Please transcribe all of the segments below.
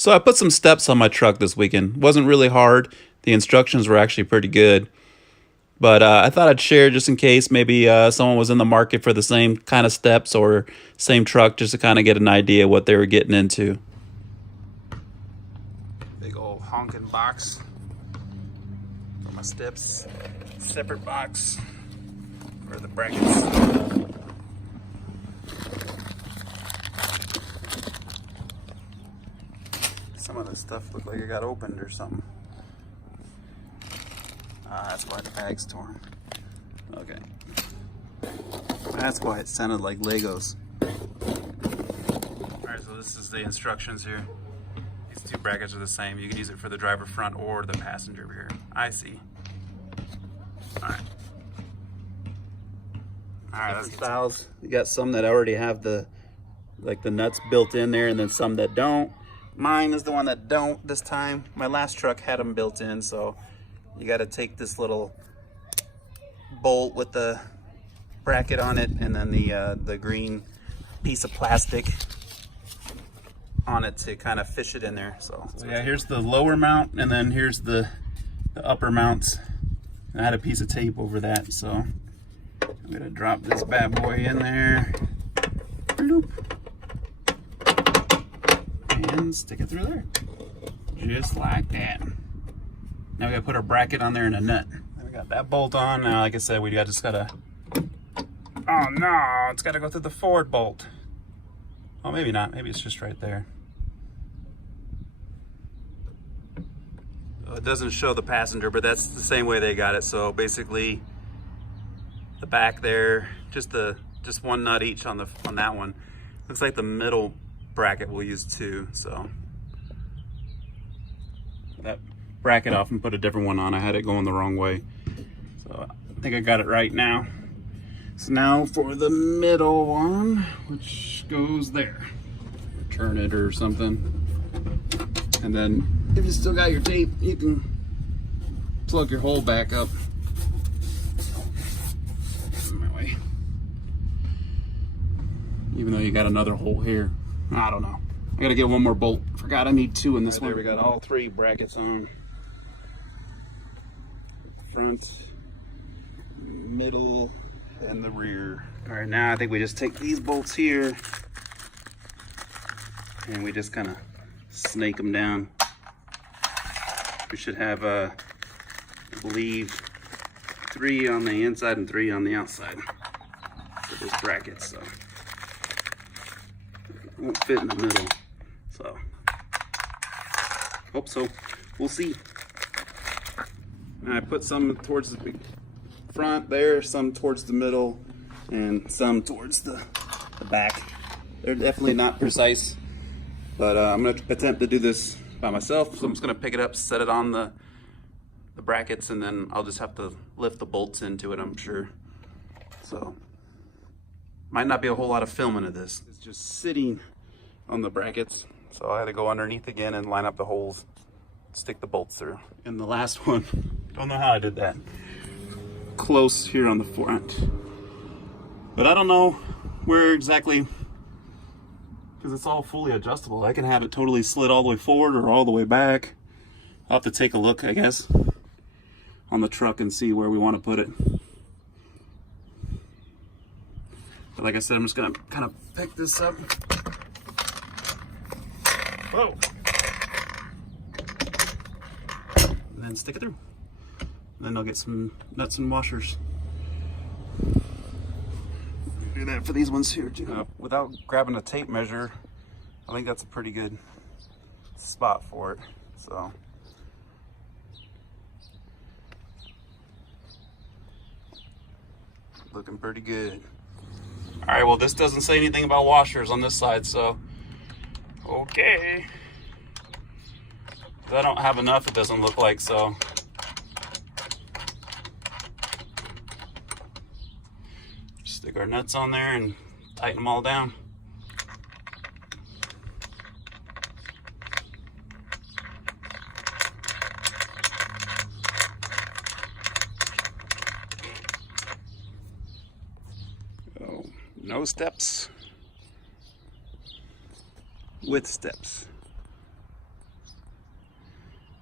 So I put some steps on my truck this weekend. Wasn't really hard. The instructions were actually pretty good. But I thought I'd share just in case maybe someone was in the market for the same kind of steps or same truck, just to kind of get an idea what they were getting into. Big old honking box for my steps. Separate box for the brackets. Some of the stuff looked like it got opened or something. That's why the bag's torn. Okay. That's why it sounded like Legos. Alright, so this is the instructions here. These two brackets are the same. You can use it for the driver front or the passenger rear. I see. Alright. Alright, that's styles. You got some that already have the nuts built in there, and then some that don't. Mine is the one that don't this time. My last truck had them built in, so you got to take this little bolt with the bracket on it, and then the green piece of plastic on it to kind of fish it in there. So yeah, here's the lower mount, and then here's the upper mounts. I had a piece of tape over that, so I'm gonna drop this bad boy in there. Bloop. And stick it through there, just like that. Now we gotta put our bracket on there and a nut. And we got that bolt on. Now, like I said, we just gotta, oh no, it's gotta go through the forward bolt. Oh, maybe not, maybe it's just right there. It doesn't show the passenger, but that's the same way they got it. So basically, the back there, just one nut each on that one. Looks like the middle bracket we'll use two. So that bracket off and put a different one on. I had it going the wrong way, so I think I got it right now. So now for the middle one, which goes there. Turn it or something, and then if you still got your tape, you can plug your hole back up. That way. Even though you got another hole here. I don't know. I gotta get one more bolt. Forgot I need two in this one. There we got all three brackets on. Front, middle, and the rear. All right, now I think we just take these bolts here and we just kind of snake them down. We should have, I believe, 3 on the inside and 3 on the outside for this bracket, so it won't fit in the middle. So, hope so. We'll see. And I put some towards the front there, some towards the middle, and some towards the back. They're definitely not precise, but I'm going to attempt to do this by myself. So I'm just going to pick it up, set it on the brackets, and then I'll just have to lift the bolts into it, I'm sure. So might not be a whole lot of filming of this. It's just sitting on the brackets. So I had to go underneath again and line up the holes, stick the bolts through. And the last one, don't know how I did that. Close here on the front. But I don't know where exactly, because it's all fully adjustable. I can have it totally slid all the way forward or all the way back. I'll have to take a look, I guess, on the truck and see where we want to put it. But like I said, I'm just gonna kind of pick this up. Whoa! And then stick it through. And then I'll get some nuts and washers. Do that for these ones here too. Without grabbing a tape measure, I think that's a pretty good spot for it. So. Looking pretty good. All right, well, this doesn't say anything about washers on this side, so okay. I don't have enough, it doesn't look like, so. Stick our nuts on there and tighten them all down. Oh, no steps, with steps.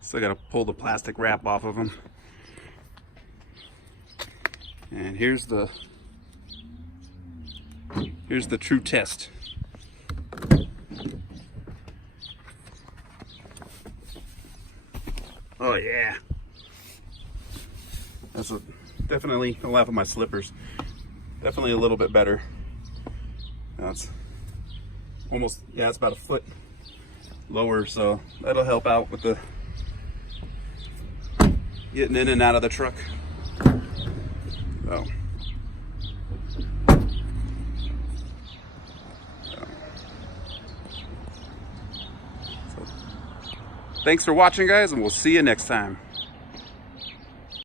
Still gotta pull the plastic wrap off of them. And here's the true test. Oh yeah. That's definitely, I'll laugh at my slippers. Definitely a little bit better. That's almost, yeah, it's about a foot lower, so that'll help out with the getting in and out of the truck. So, thanks for watching, guys, and we'll see you next time.